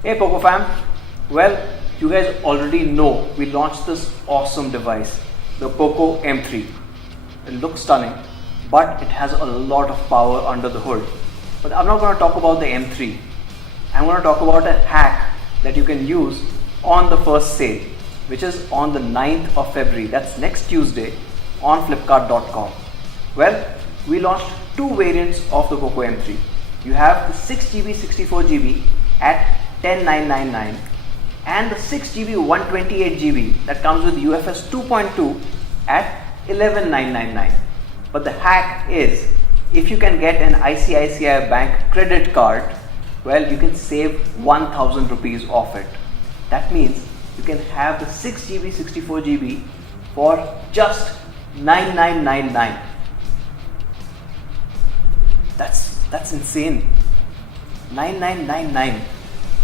Hey Poco fam, well you guys already know we launched this awesome device, the Poco M3. It looks stunning, but it has a lot of power under the hood. But I'm not going to talk about the M3. I'm going to talk about a hack that you can use on the first sale, which is on the 9th of February, that's next Tuesday, on flipkart.com. Well, we launched two variants of the Poco M3. You have the 6GB 64GB at 10,999 and the 6GB 128GB that comes with UFS 2.2 at 11,999. But the hack is, if you can get an ICICI Bank credit card, well, you can save 1,000 rupees off it. That means you can have the 6GB 64GB for just 9,999. That's insane. 9,999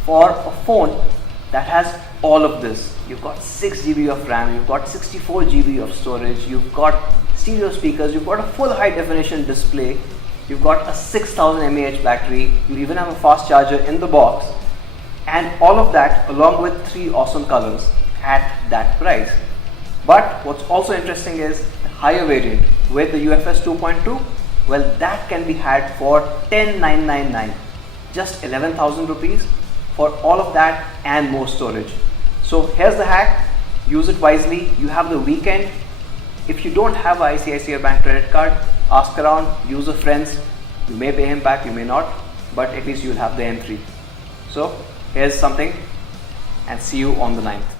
for a phone that has all of this. You've got 6GB of RAM, you've got 64GB of storage, you've got stereo speakers, you've got a full high definition display, you've got a 6000 mAh battery, you even have a fast charger in the box, and all of that along with three awesome colors at that price. But what's also interesting is the higher variant with the UFS 2.2. Well, that can be had for 10,999, just 11,000 rupees for all of that and more storage. So here's the hack, use it wisely. You have the weekend. If you don't have a ICICI Bank credit card, ask around, use a friend's. You may pay him back, you may not, but at least you'll have the M3. So here's something, and see you on the 9th.